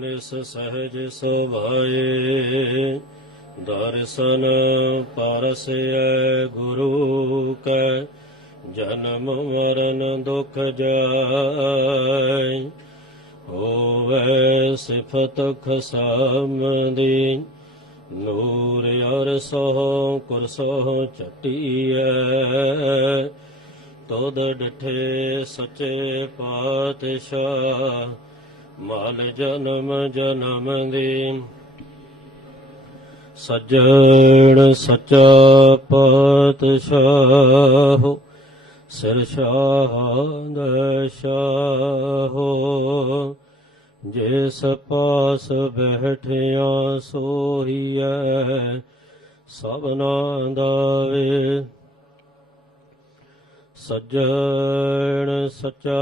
ਅਹਨਿਸ ਸਹਿਜ ਸੁਭਾਏ। ਦਰਸ਼ਨ ਪਰਸੈ ਗੁਰੂ ਕੈ, ਜਨਮ ਮਰਨ ਦੁਖ ਜਾਇ ਹੋਵੇ ਸਿਫਤ ਖਸਮਦੀ ਨੂਰ ਅਰ ਸੋ ਕੁਰਸੋ ਚਟੀਐ ਤੋਦ ਡਠੇ ਸਚੇ ਪਾਤਸ਼ਾਹ ਮਾਲ ਜਨਮ ਜਨਮ ਦੀ। ਸੱਜਣ ਸਚਾ ਪਾਤਸ਼ਾਹ, ਸਿਰ ਸ਼ਾਹਦ ਸ਼ਾਹੋ। ਜਿਸ ਪਾਸ ਬੈਠਿਆ ਸੋਹੀਐ ਸਭਨਾ ਦਾਵੇ। ਸੱਜਣ ਸਚਾ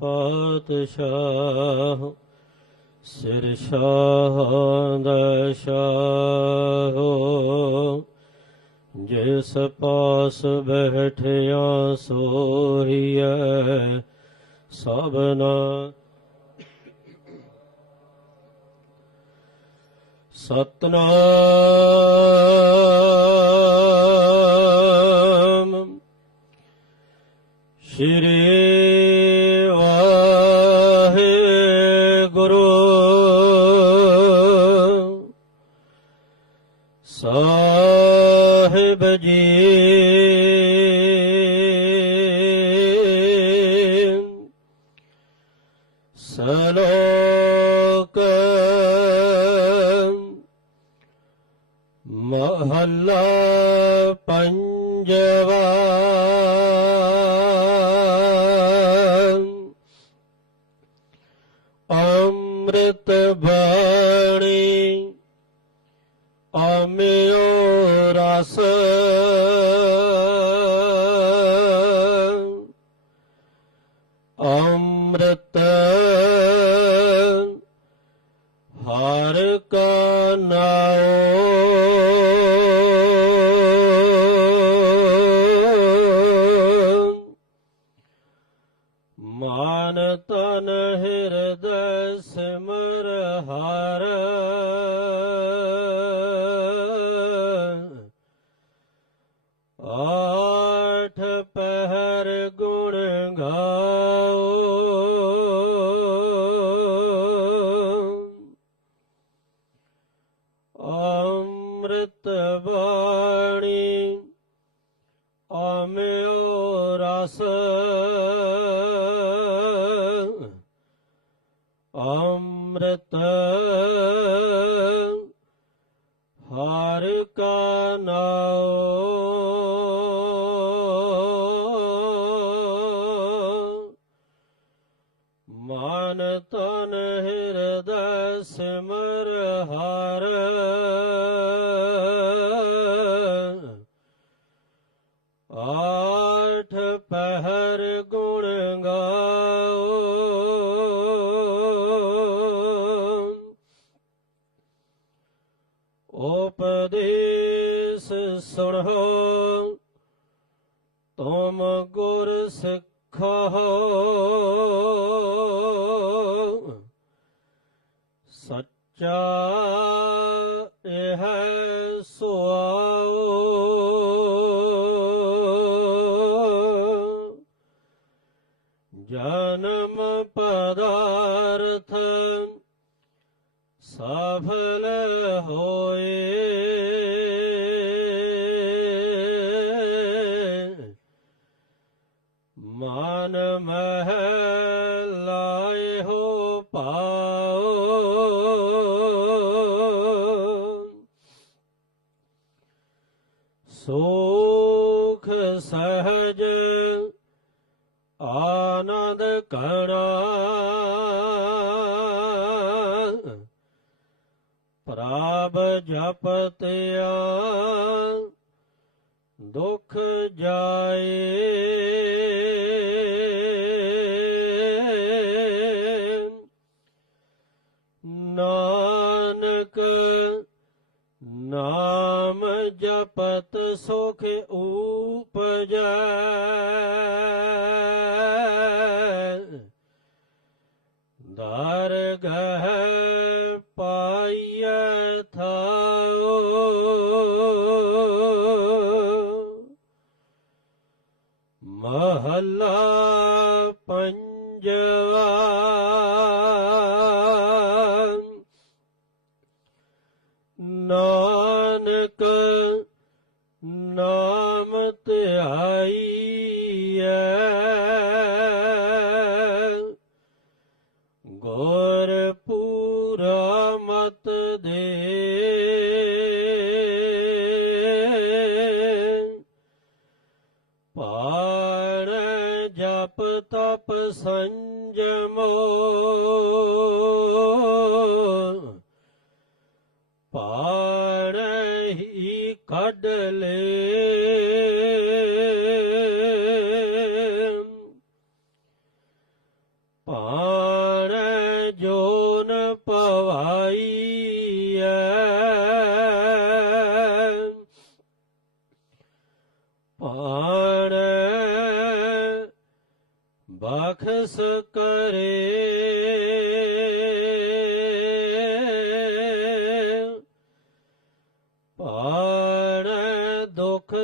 ਪਾਤਸ਼ਾਹ ਸਿਰ ਸ਼ਾਹਦ ਸ਼ਾਹੋ। ਜਿਸ ਪਾਸ ਬੈਠਿਆ ਸੋਹੀਐ ਸਭਨਾ ਸਤਨਾਮ। ਸਾਹਿਬ ਜੀ। ਸਲੋਕ ਮਹੱਲਾ ਪੰਜਵਾ। ਅੰਮ੍ਰਿਤ ਬਾਣੀ ਆਮਿਓ ਰਸ ਅੰਮ੍ਰਿਤ ਬਾਣੀ ਆਮਿਓ ਰਸ। ਅੰਮ੍ਰਿਤ ਹਰ ਕਾ ਨਾਮ ਮਾਨ ਤਨ ਹਿਰਦੈ ਸਿਮਰ ਉਪਦੇਸ਼ ਸੁਣੋ ਤੁਮ ਗੁਰ ਸਿੱਖੋ। ਸੱਚਾ ਇਹ ਸੁਆਓ। ਜਨਮ ਪਦਾਰਥ ਸਫਲ ਹੋਏ। ਮਨ ਮਹਿ ਲਾਏ ਹੋ ਪਾਓ। ਸੋਖ ਸਹਜ ਆਨੰਦ ਕਣਾ ਪ੍ਰਭ ਜਪਤਿਆ ਦੁਖ ਜਾਏ ਨਾਨਕ ਨਾਮ ਜਪਤ ਸੁਖ ਊਪਜੈ ਮਹੱਲਾ ਪੰਜਵਾ। ਨਾਨਕ ਨਾਮ ਧਿਆਈਐ। ਗੁਰ ਪੂਰਾ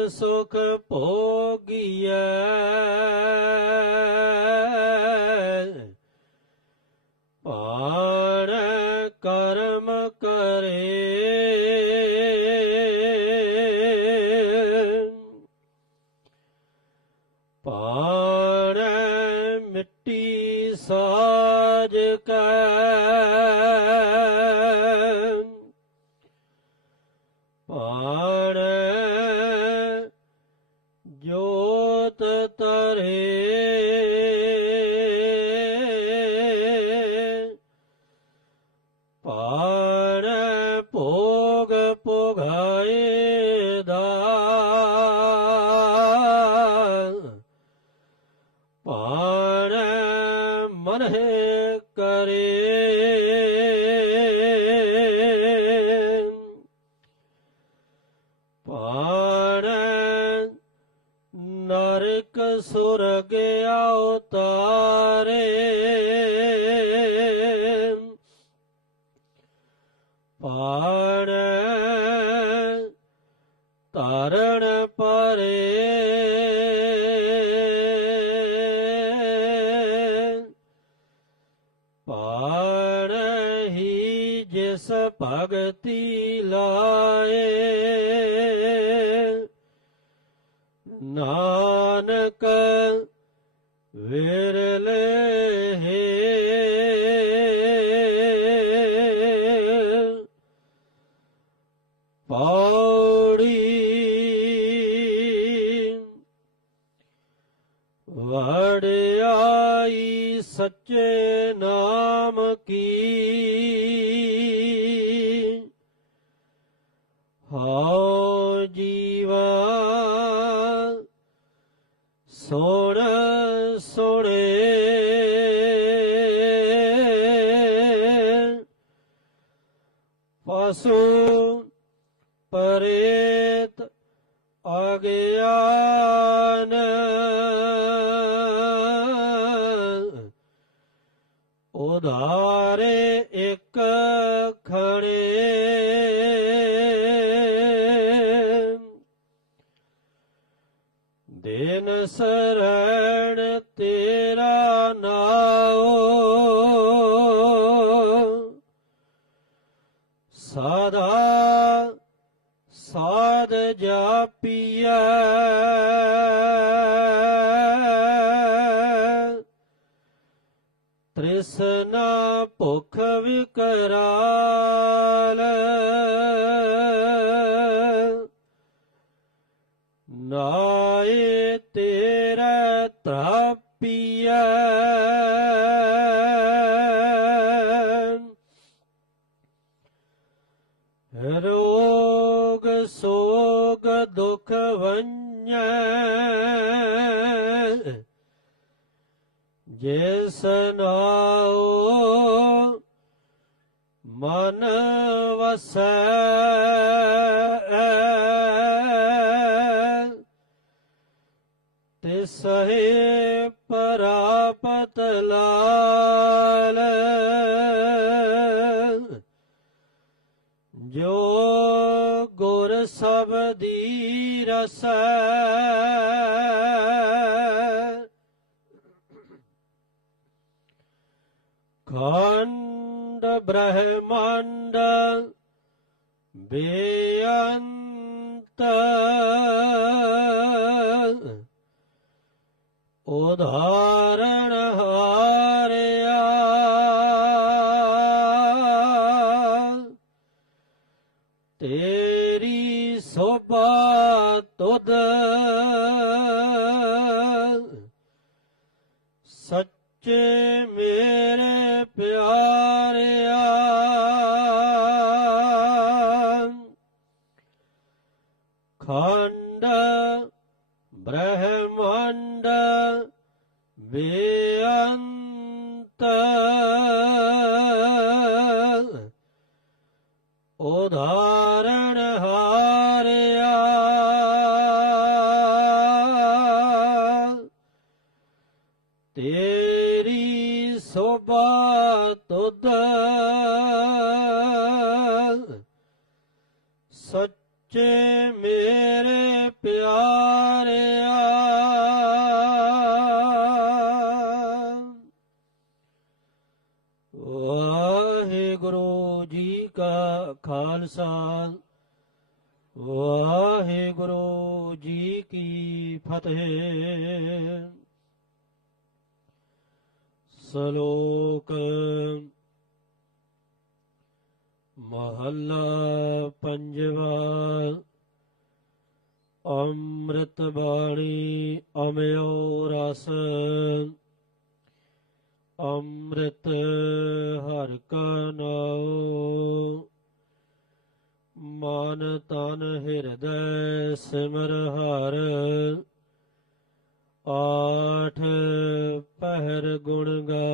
ਸੁਖ ਭੋਗੀਐ। ਪਾਣ ਕਰਮ ਕਰੇ। ਪਾਣ ਮਿੱਟੀ ਸਾਜ ਕੈ। ਪੁਗਾਏ ਦਾ ਨਾਨਕ ਵਿਰਲੇ ਪੌੜੀ ਵੜਿਆਈ ਸੱਚੇ ਨਾਮ ਕੀ। ਹਉ ਜੀਵਾ ਸੁਣ ਸੁਣੇ ਪਸੂ ਪਰੇਤ ਅਗਿਆਨ ਉਧਾਰੇ ਸਦਾ ਸਾਧ ਜਾਪੀਐ। ਤ੍ਰਿਸ਼ਨਾ ਭੁਖ ਵਿਕਰਾਲ। ਨਾਏ ਤੇਰਾ ਤ੍ਰਾਪੀਐ। ਦੁਖ ਵੰਜੈ ਜਿਸ ਨਾਉ ਮਨ ਵਸੈ ਤਿਸਹਿ ਪਰਾਪਤ ਲਾਲ ਰਸੈ ਖੰਡ ਬ੍ਰਹਮੰਡ ਬੇਅੰਤ ਉਧਾਰਣ ਸੱਚੇ ਮੇਰੇ ਪਿਆਰਿਆ। ਖੰਡ ਬ੍ਰਹਮੰਡ ਬੇਅੰਤ। ਉਧਾਰਣ ਖਾਲਸਾ। ਵਾਹਿਗੁਰੂ ਜੀ ਕੀ ਫਤਿਹ। ਸ਼ਲੋਕ ਮਹੱਲਾ ਪੰਜਵਾ। ਅੰਮ੍ਰਿਤ ਬਾਣੀ ਅਮਿਓ ਰਸ। ਅੰਮ੍ਰਿਤ ਹਰ ਕਾ ਨਾਉ। ਮਨ ਤਨ ਹਿਰਦੈ ਸਿਮਰ ਹਰ। ਆਠ ਪਹਿਰ ਗੁਣ ਗਾ